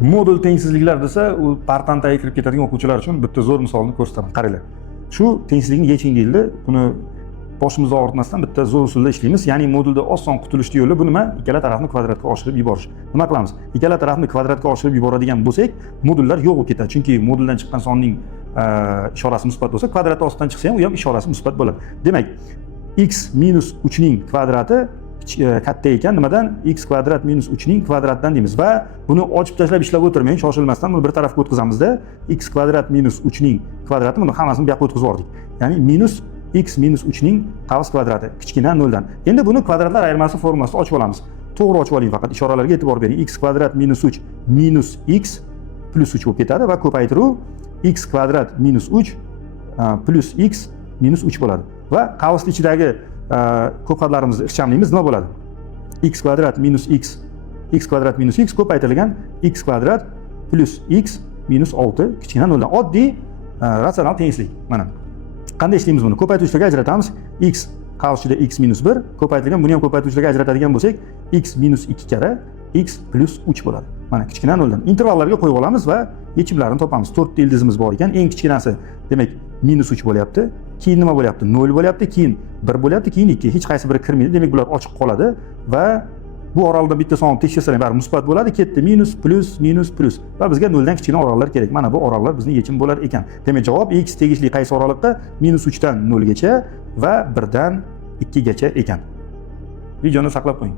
Modul tengsizliklar desa, u partantaga kirib ketadigan o'quvchilar uchun bitta zo'r misolni ko'rsataman. Qaranglar. Shu tengsizlikni yeching deyildi. Buni boshimizni og'ritmasdan bitta zo'r usulda ishlaymiz. Ya'ni modulda oson qutulishni yo'li bu nima? Ikkala tarafni kvadratga oshirib yuborish. Nima qilamiz? Ikkala tarafni kvadratga oshirib yuboradigan bo'lsak, modullar yo'q bo'lib ketadi. Chunki moduldan chiqqan sonning ishorasi musbat bo'lsa, kvadratni ostidan chiqsa ham u ham ishorasi musbat bo'ladi. Demak, x minus 3 ning kvadrati katta ekan, nimadan? X kvadrat minus 3 ning kvadratidan deymiz va buni ochib tashlab ishlab o'tirmang, shoshilmasdan buni bir tarafga o'tkazamizda, x kvadrat minus 3 ning kvadrati, buni hammasini bu yoqqa o'tkazib yubordik. Ya'ni minus x minus 3 ning qavs kvadrati kichkina 0 dan. Endi buni kvadratlar ayirmasi formulasida ochib olamiz. To'g'ri ochib oling, faqat ishoralarga e'tibor bering. X kvadrat minus 3 minus x plus 3 bo'lib ketadi va ko'paytiruv x kvadrat minus 3 plus x minus 3 bo'ladi. Va qavsning ichidagi ko'p xatlarimizni ixchamlaymiz, nima bo'ladi? X kvadrat minus x kvadrat minus x ko'paytirilgan x kvadrat plus x minus 6 kichkina 0 dan. Oddiy ratsional tengsizlik. Mana. Qanday ishlaymiz buni? Ko'paytiruvchilarga ajratamiz. X qavsida x minus 1 ko'paytirilgan, buni ham ko'paytiruvchilarga ajratadigan bo'lsak, x minus 2 karra x plus 3 bo'ladi. Mana kichkina 0 dan. Intervallarga qo'yib olamiz va yechimlarini topamiz. 4 ta ildizimiz bor ekan. Eng kichkinasi, demak, minus 3 bo'lyapti. Keyin nima bo'lyapti? 0 bo'lyapti, keyin 1 bo'lyapti, keyin 2. Hech qaysi biri kirmaydi. Demak, bular ochiq qoladi va bu oralda bitta sonni tekshirsak, bari musbat bo'ladi. Ketdi minus plus minus plus. Va bizga 0 dan kichkina orallar kerak. Mana bu orallar bizning yechim bo'lar ekan. Demak, javob x tegishli qaysi oralikda? Minus 3 dan 0 gacha va 1 dan 2 gacha ekan. Videoni saqlab qo'ying.